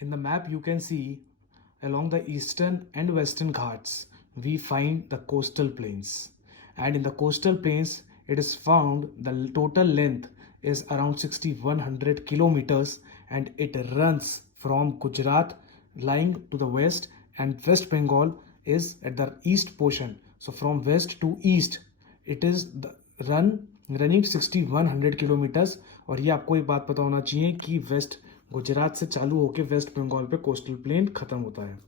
In the map, you can see along the eastern and western Ghats, we find the coastal plains. And in the coastal plains, it is found the total length is around 6100 kilometers, and it runs from Gujarat lying to the west, and West Bengal is at the east portion. So from west to east, it is the running 6100 kilometres. और ये आपको एक बात पता होना चाहिए कि waste Gujarat से चालू होकर वेस्ट बंगाल पे कोस्टल प्लेन खत्म होता है.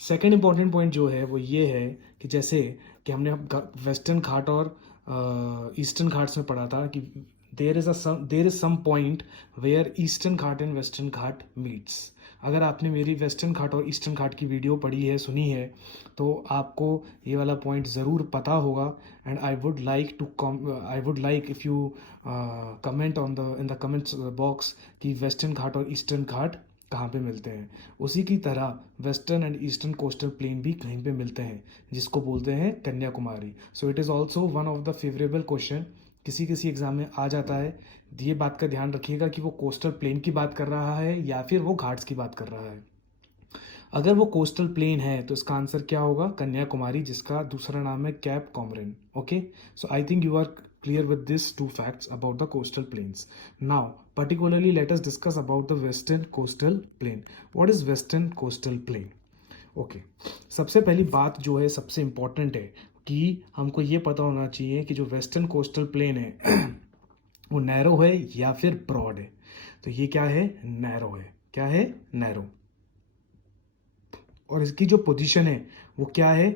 सेकेंड इंपॉर्टेंट पॉइंट जो है वो ये है कि जैसे कि हमने वेस्टर्न घाट और ईस्टर्न घाट्स में पढ़ा था कि there is some point where eastern ghat and western ghat meets. अगर आपने मेरी वेस्टर्न घाट और ईस्टर्न घाट की वीडियो पढ़ी है, सुनी है, तो आपको ये वाला पॉइंट ज़रूर पता होगा. And I would like if you comment in the comments box कि वेस्टर्न घाट और ईस्टर्न घाट कहाँ पे मिलते हैं. उसी की तरह western and eastern coastal plain भी कहीं पे मिलते हैं, जिसको बोलते हैं कन्याकुमारी. सो it is also one of the favourable question, किसी किसी एग्जाम में आ जाता है. ये बात का ध्यान रखिएगा कि वो कोस्टल प्लेन की बात कर रहा है या फिर वो घाट्स की बात कर रहा है. अगर वो कोस्टल प्लेन है तो इसका आंसर क्या होगा? कन्याकुमारी, जिसका दूसरा नाम है Cape Comorin. Okay, so I think you are clear with these two facts about the coastal plains. Now, particularly, let us discuss about the western coastal plain. What is western coastal plain? Okay, सबसे पहली बात जो है, सबसे important है कि हमको ये पता होना चाहिए कि जो वेस्टर्न कोस्टल प्लेन है वो नैरो है या फिर ब्रॉड है. तो ये क्या है? नैरो है. क्या है? नैरो. और इसकी जो पोजीशन है वो क्या है?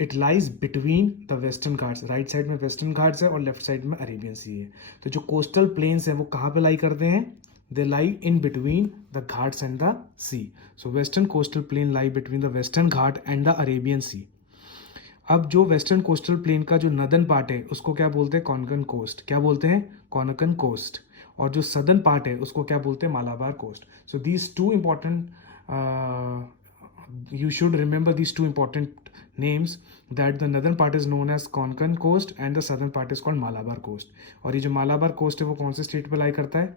It lies between the western Ghats. Right side में वेस्टर्न घाट्स है और लेफ्ट साइड में अरेबियन सी है. तो जो कोस्टल प्लेन्स हैं वो कहाँ पे लाई करते हैं? They lie in between the Ghats and the sea. So western coastal plain lie between the western Ghat and the Arabian sea. अब जो वेस्टर्न कोस्टल प्लेन का जो नदन पार्ट है उसको क्या बोलते हैं? कॉनकन कोस्ट. क्या बोलते हैं? कॉनकन कोस्ट. और जो सदर्न पार्ट है उसको क्या बोलते हैं? Malabar coast. So these two important, you should remember these two important names, that the northern part is known as Konkan coast and the southern part is called Malabar coast. और ये जो Malabar coast है वो कौन से स्टेट पे लाई करता है?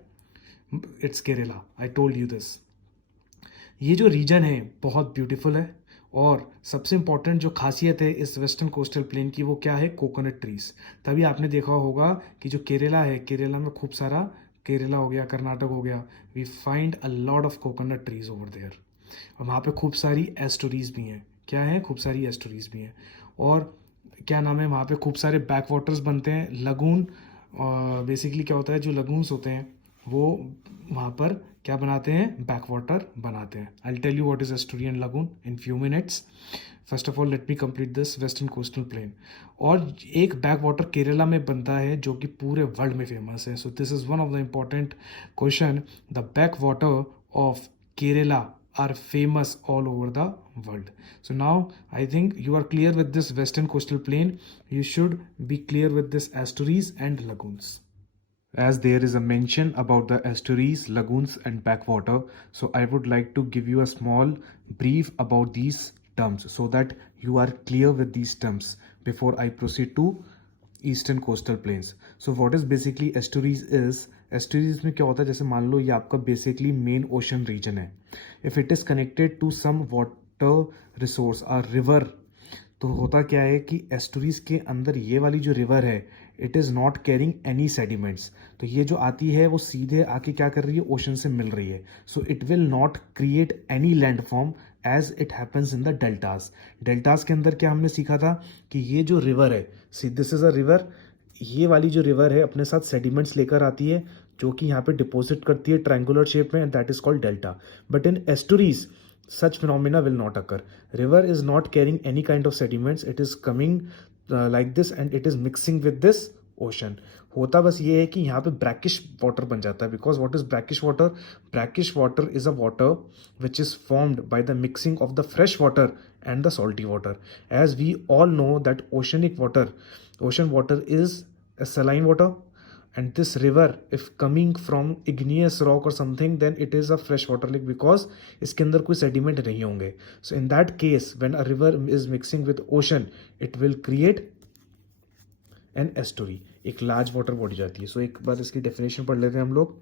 It's Kerala. I told you this. ये जो रीजन है बहुत ब्यूटीफुल है. और सबसे इंपॉर्टेंट जो खासियत है इस वेस्टर्न कोस्टल प्लेन की वो क्या है? Coconut trees. तभी आपने देखा होगा कि जो केरला है, केरला में खूब सारा, केरला हो गया, कर्नाटक हो गया, we find a lot of coconut trees over there. और वहाँ पे खूब सारी एस्टोरीज भी हैं. क्या है? खूब सारी एस्टोरीज भी हैं. और क्या नाम है, वहाँ पे खूब सारे बैक वाटर्स बनते हैं, लगून. बेसिकली क्या होता है, जो लगून्स होते हैं वो वहाँ पर क्या बनाते हैं? बैक वाटर बनाते हैं. I tell you what is estuarine lagoon in few minutes. First of all let me complete this western coastal plain. और एक बैक वाटर केरला में बनता है जो कि पूरे वर्ल्ड में फेमस है. So this is one of the important question. The back water of Kerala are famous all over the world. So now I think you are clear with this western coastal plain. You should be clear with this estuaries and lagoons. As there is a mention about the estuaries, lagoons and backwater, so I would like to give you a small brief about these terms so that you are clear with these terms before I proceed to eastern coastal plains. So what is basically estuaries is, estuaries में क्या होता है, जैसे मान लो ये आपका basically main ocean region है. If it is connected to some water resource और रिवर, तो होता क्या है कि एस्टोरीज के अंदर ये वाली जो रिवर है it is not carrying any sediments. तो ये जो आती है वो सीधे आके क्या कर रही है? ओशन से मिल रही है. So it will not create any landform as it happens in the deltas. Deltas के अंदर क्या हमने सीखा था कि ये जो रिवर है, see this is a river, ये वाली जो रिवर है अपने साथ सेडिमेंट्स लेकर आती है जो कि यहाँ पे डिपॉजिट करती है ट्रायंगुलर शेप में, and that is called delta. But in estuaries such phenomena will not occur. River is not carrying any kind of sediments. It is coming like this and it is mixing with this ocean. होता बस ये है कि यहाँ पे brackish water बन जाता है. Because what is brackish water? Brackish water is a water which is formed by the mixing of the fresh water and the salty water. As we all know that ocean water is a saline water, and this river if coming from igneous rock or something, then it is a freshwater lake because इसके अंदर कोई sediment नहीं होंगे. So in that case when a river is mixing with ocean it will create an estuary, एक large water body जाती है. So एक बार इसकी definition पढ़ लेते हैं हम लोग.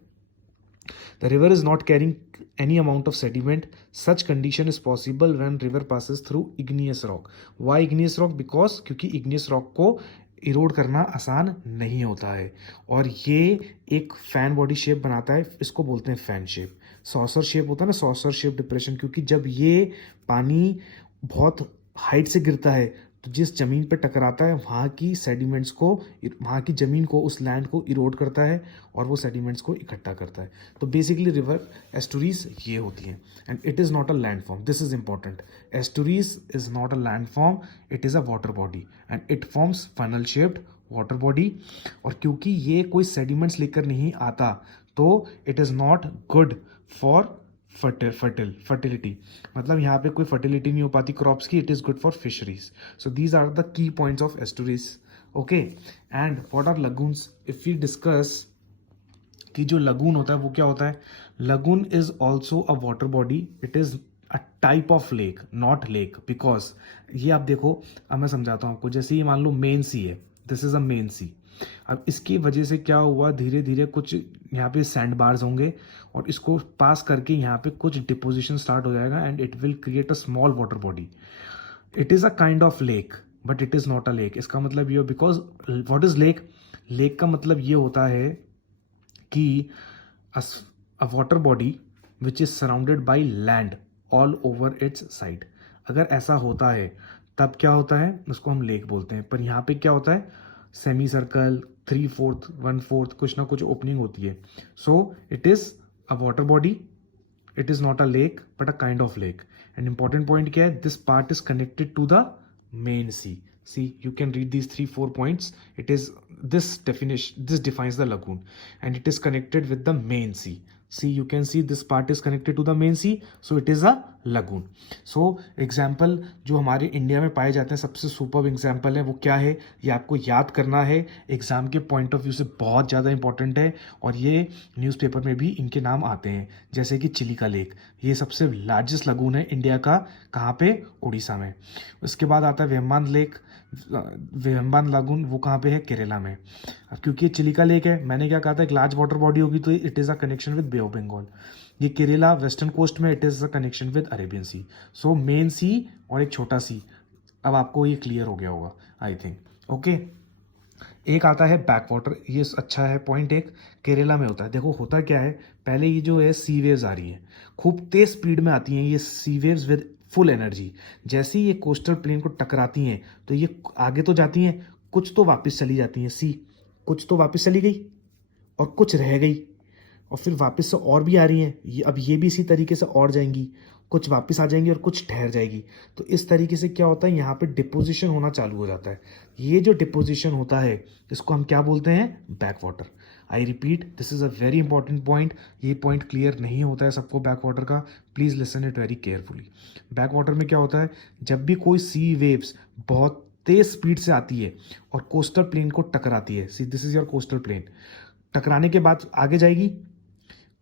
The river is not carrying any amount of sediment. Such condition is possible when river passes through igneous rock. Why igneous rock? Because क्योंकि igneous rock को इरोड करना आसान नहीं होता है और ये एक फैन बॉडी शेप बनाता है, इसको बोलते हैं फैन शेप. सॉसर शेप होता है ना, सॉसर शेप डिप्रेशन, क्योंकि जब ये पानी बहुत हाइट से गिरता है तो जिस ज़मीन पर टकराता है वहाँ की सेडिमेंट्स को, वहाँ की ज़मीन को, उस लैंड को इरोड करता है और वो सेडिमेंट्स को इकट्ठा करता है. तो बेसिकली रिवर एस्टुरीज ये होती हैं and it is not a land form. This is important. Estuaries is not a land form, it is a water body and it forms funnel shaped water body. और क्योंकि ये कोई सेडिमेंट्स लेकर नहीं आता तो it is not good for fertility. मतलब यहाँ पे कोई फर्टिलिटी नहीं हो पाती क्रॉप्स की. It is good for fisheries. So these are the key points of estuaries. Okay, and what are lagoons? If we discuss कि जो लगून होता है वो क्या होता है. Lagoon is also a water body. It is a type of lake, not lake. Because ये आप देखो, अब मैं समझाता हूँ आपको. जैसे ये मान लो मेन सी है, दिस इज अ मेन सी. अब इसकी वजह से क्या हुआ, धीरे धीरे कुछ यहाँ पे सैंड बार्स होंगे और इसको पास करके यहाँ पे कुछ डिपोजिशन स्टार्ट हो जाएगा and it will create a small water body. It is a kind of lake but it is not a lake. इसका मतलब ये, because what is lake? Lake का मतलब ये होता है कि a water body which is surrounded by land all over its side. अगर ऐसा होता है तब क्या होता है, उसको हम लेक बोलते हैं. पर यहाँ पे क्या होता है, सेमी सर्कल, 3/4, 1/4, कुछ ना कुछ ओपनिंग होती है. So it is a water body. It is not a lake but a kind of lake. And important point क्या है, this part is connected to the main sea. See, you can read these 3-4 points. It is this definition, this defines the lagoon and it is connected with the main sea. See, you can see this part is connected to the main sea, so it is a lagoon. So example जो हमारे India में पाए जाते हैं, सबसे super example है वो क्या है, ये आपको याद करना है. एग्जाम के पॉइंट ऑफ व्यू से बहुत ज़्यादा इंपॉर्टेंट है और ये न्यूज़पेपर में भी इनके नाम आते हैं. जैसे कि चिलिका लेक, ये सबसे लार्जेस्ट लगून है इंडिया का. कहाँ पे? उड़ीसा में. उसके बाद आता है वेम्बान लेक, वेम्बान लागून, वो कहाँ पे है? केरला में. अब क्योंकि ये चिलिका लेक है, मैंने क्या कहा था, एक लार्ज वाटर बॉडी होगी तो it is a connection with Bay of Bengal. ये केरला वेस्टर्न कोस्ट में, it is a connection with Arabian sea. So main sea और एक छोटा सी. अब आपको ये क्लियर हो गया होगा आई थिंक. ओके, एक आता है बैक वाटर. ये अच्छा है पॉइंट. एक केरला में होता है. देखो होता क्या है, पहले ये जो है सी वेव्स आ रही है, खूब तेज स्पीड में आती हैं ये सी वेव्स विद फुल एनर्जी. जैसे ही ये कोस्टल प्लेन को टकराती हैं तो ये आगे तो जाती हैं, कुछ तो वापस चली जाती हैं. सी, कुछ तो वापस चली गई और कुछ रह गई और फिर वापस से और भी आ रही हैं. ये अब ये भी इसी तरीके से और जाएंगी, कुछ वापस आ जाएंगी और कुछ ठहर जाएगी. तो इस तरीके से क्या होता है, यहाँ पे डिपोजिशन होना चालू हो जाता है. ये जो डिपोजिशन होता है इसको हम क्या बोलते हैं? Back water. I repeat, this is a very important point. ये पॉइंट क्लियर नहीं होता है सबको बैक वाटर का. Please listen it very carefully. Back water में क्या होता है, जब भी कोई सी वेव्स बहुत तेज स्पीड से आती है और कोस्टल प्लेन को टकराती है. See, this is your coastal plain. टकराने के बाद आगे जाएगी,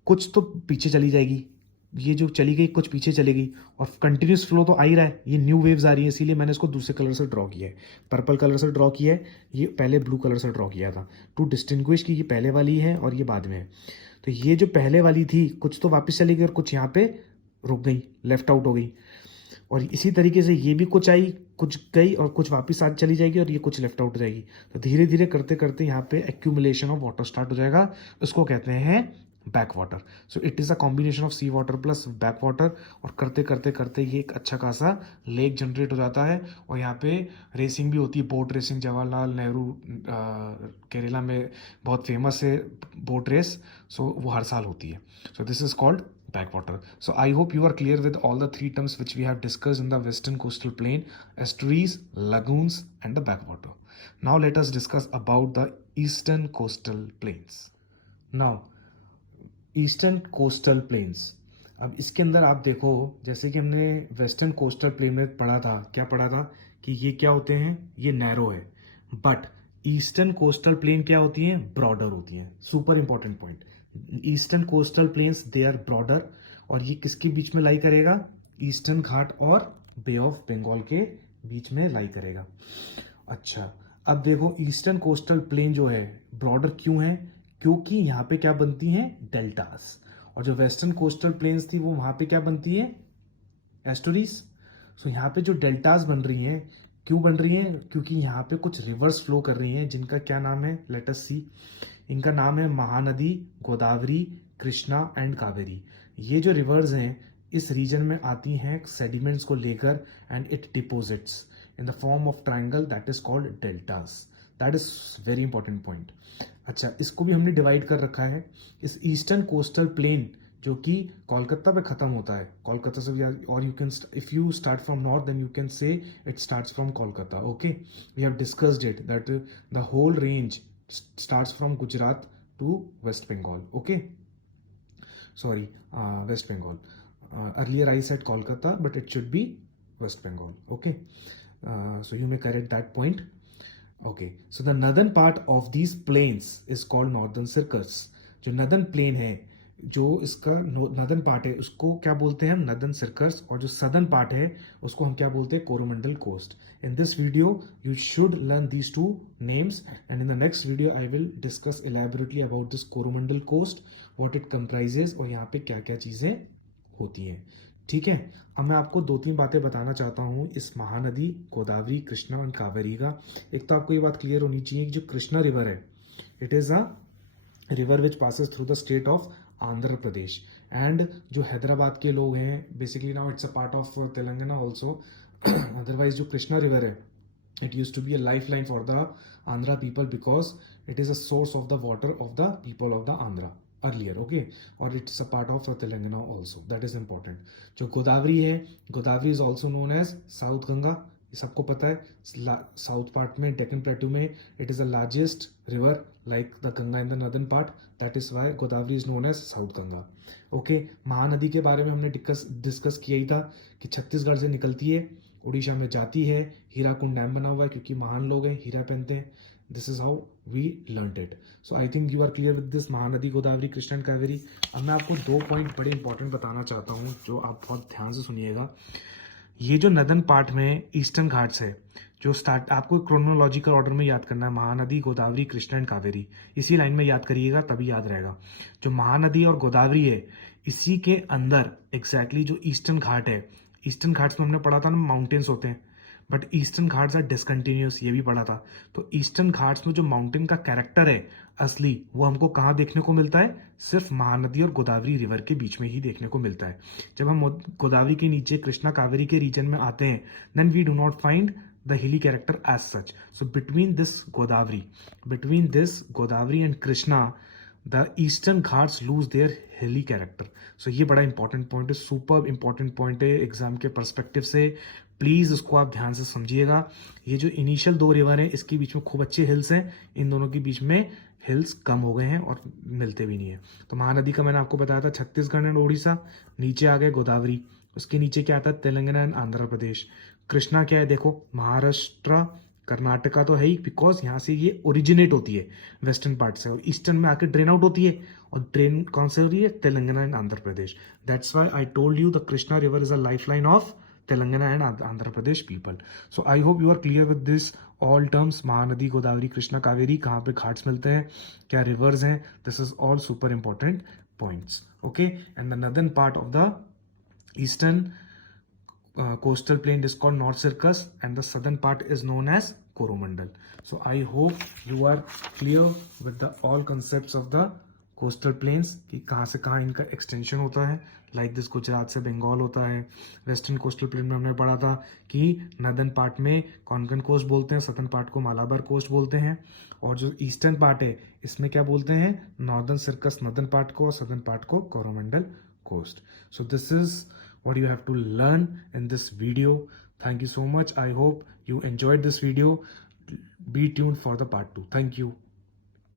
कुछ तो पीछे चली जाएगी. ये जो चली गई कुछ पीछे चली गई और कंटिन्यूस फ्लो तो आ ही रहा है. ये न्यू वेव्स आ रही है, इसीलिए मैंने इसको दूसरे कलर से ड्रॉ किया है. पर्पल कलर से ड्रॉ किया है, ये पहले ब्लू कलर से ड्रॉ किया था टू डिस्टिंग्विश कि ये पहले वाली है और ये बाद में है. तो ये जो पहले वाली थी कुछ तो वापस चली गई और कुछ यहाँ पे रुक गई, लेफ्ट आउट हो गई. और इसी तरीके से ये भी कुछ आई, कुछ गई और कुछ वापस आज चली जाएगी और ये कुछ लेफ्ट आउट हो जाएगी. तो धीरे धीरे करते करते यहाँ पे एक्यूमुलेशन ऑफ वाटर स्टार्ट हो जाएगा. उसको कहते हैं backwater. So it is a combination of sea water plus backwater. और करते करते करते ये एक अच्छा खासा लेक जनरेट हो जाता है. और यहाँ पे रेसिंग भी होती है, बोट रेसिंग. जवाहरलाल नेहरू केरला में बहुत फेमस है बोट रेस. सो वो हर साल होती है. So this is called backwater. So I hope you are clear with all the three terms which we have discussed in the western coastal plain: estuaries, lagoons and the backwater. Now let us discuss about the eastern coastal plains. Now eastern coastal planes. अब इसके अंदर आप देखो, जैसे कि हमने western coastal plane में पढ़ा था, क्या पढ़ा था कि ये क्या होते हैं, ये नैरो है. बट ईस्टर्न कोस्टल प्लेन क्या होती हैं? ब्रॉडर होती हैं. Super important point. Eastern coastal plains they are broader. और ये किसके बीच में लाई करेगा? ईस्टर्न घाट और बे ऑफ बंगाल के बीच में लाई करेगा. अच्छा, अब देखो ईस्टर्न कोस्टल प्लेन जो है ब्रॉडर क्यों है? क्योंकि यहाँ पे क्या बनती हैं? डेल्टास. और जो वेस्टर्न कोस्टल प्लेन्स थी वो वहाँ पे क्या बनती है, एस्टोरीज। सो यहाँ पे जो डेल्टाज बन रही हैं, क्यों बन रही हैं, क्योंकि यहाँ पे कुछ रिवर्स फ्लो कर रही हैं जिनका क्या नाम है, लेट अस सी। इनका नाम है महानदी, गोदावरी, कृष्णा एंड कावेरी। ये जो रिवर्स हैं इस रीजन में आती हैं सेडिमेंट्स को लेकर and it deposits in the form of triangle that is called deltas. That is very important point. अच्छा, इसको भी हमने डिवाइड कर रखा है। इस ईस्टर्न कोस्टल प्लेन जो कि कोलकाता पे खत्म होता है, कोलकाता से, और you can, if you start from north then you can say it starts from Kolkata. Okay, we have discussed it that the whole range starts from Gujarat to West Bengal. Okay, sorry, West Bengal. Earlier I said Kolkata, but it should be West Bengal. Okay, so you may correct that point. Okay, so the northern part of these plains is called northern circus. जो northern plain है, जो इसका northern part है उसको क्या बोलते हैं हम, नदन सर्कस, और जो सदर्न पार्ट है उसको हम क्या बोलते हैं, Coromandel coast. In this video you should learn these two names and in the next video I will discuss elaborately about this Coromandel coast, what it comprises और यहाँ पे क्या क्या चीजें होती हैं। ठीक है, अब मैं आपको 2-3 बातें बताना चाहता हूँ इस महानदी गोदावरी, कृष्णा और कावेरी का। एक तो आपको ये बात क्लियर होनी चाहिए कि जो कृष्णा रिवर है, it is a river which passes through the state of Andhra Pradesh, and जो हैदराबाद के लोग हैं basically now it's a part of Telangana also. Otherwise जो कृष्णा रिवर है, it used to be a lifeline for the Andhra people because it is a source of the water of the people of the Andhra earlier, okay, or it's a part of Telangana also, that is important. जो गोदावरी है, Godavari is also known as south Ganga, ये सबको पता है। South part में Deccan plateau में it is the largest river like the Ganga in the northern part, that is why Godavari is known as south Ganga. Okay, Mahanadi के बारे में हमने डिस्कस किया ही था कि छत्तीसगढ़ से निकलती है, उड़ीसा में जाती है, हीराकुंड डैम बना हुआ है क्योंकि महान लोग हैं, हीरा पहनते हैं। This is how we learned it. So I think you are clear with this Mahanadi, Godavari, Krishna and Kaveri. अब मैं आपको 2 पॉइंट बड़े इंपॉर्टेंट बताना चाहता हूँ जो आप बहुत ध्यान से सुनिएगा। ये जो नदन पार्ट में ईस्टर्न घाट्स है, जो स्टार्ट, आपको क्रोनोलॉजिकल ऑर्डर में याद करना है, महानदी, गोदावरी, कृष्णा एंड कावेरी, इसी लाइन में याद करिएगा तभी याद रहेगा। जो महानदी और गोदावरी है इसी के अंदर एग्जैक्टली जो ईस्टर्न घाट है, ईस्टर्न घाट्स में हमने पढ़ा था ना माउंटेन्स होते हैं, but Eastern Ghats are discontinuous, ये भी पढ़ा था। तो ईस्टर्न घाट्स में जो माउंटेन का कैरेक्टर है असली, वो हमको कहाँ देखने को मिलता है, सिर्फ महानदी और गोदावरी रिवर के बीच में ही देखने को मिलता है। जब हम गोदावरी के नीचे कृष्णा कावेरी के रीजन में आते हैं, then we do not find the hilly character as such. So between this Godavari and Krishna, the eastern ghats lose their hilly character. So ये बड़ा इंपॉर्टेंट पॉइंट है, सुपर इंपॉर्टेंट पॉइंट है एग्जाम के perspective से, please उसको आप ध्यान से समझिएगा। ये जो इनिशियल 2 रिवर है इसके बीच में खूब अच्छे हिल्स हैं, इन दोनों के बीच में हिल्स कम हो गए हैं और मिलते भी नहीं है। तो महानदी का मैंने आपको बताया था छत्तीसगढ़ एंड उड़ीसा, नीचे आ गए गोदावरी, उसके नीचे क्या आता है, तेलंगाना एंड आंध्र प्रदेश। कृष्णा क्या है, देखो महाराष्ट्र, कर्नाटका तो है ही, बिकॉज यहाँ से ये ओरिजिनेट होती है वेस्टर्न पार्ट से और ईस्टर्न में आके ड्रेन आउट होती है, और ड्रेन कौन से हो रही है, Telangana and Andhra Pradesh. That's why I told you the Krishna river is a lifeline of Telangana and Andhra Pradesh people. So I hope you are clear with this all terms, Mahanadi, Godavari, Krishna, Kaveri, कहाँ पे घाट्स मिलते हैं, क्या रिवर्स हैं, this is all super important points. Okay, and the northern part of the eastern coastal plain is called North Circus and the southern part is known as Coromandel. So I hope you are clear with the all concepts of the coastal plains कि कहाँ से कहाँ इनका extension होता है, like this Gujarat से बंगाल होता है। वेस्टर्न कोस्टल प्लेन में हमने पढ़ा था कि नदर्न पार्ट में कोंकण कोस्ट बोलते हैं, सदर्न पार्ट को मालाबार कोस्ट बोलते हैं, और जो ईस्टर्न पार्ट है इसमें क्या बोलते हैं, नॉर्दर्न सर्कस नदर्न पार्ट को, सदर्न पार्ट को Coromandel coast. So this is what you have to learn in this video. Thank you so much. I hope you enjoyed this video. Be tuned for the part 2. Thank you.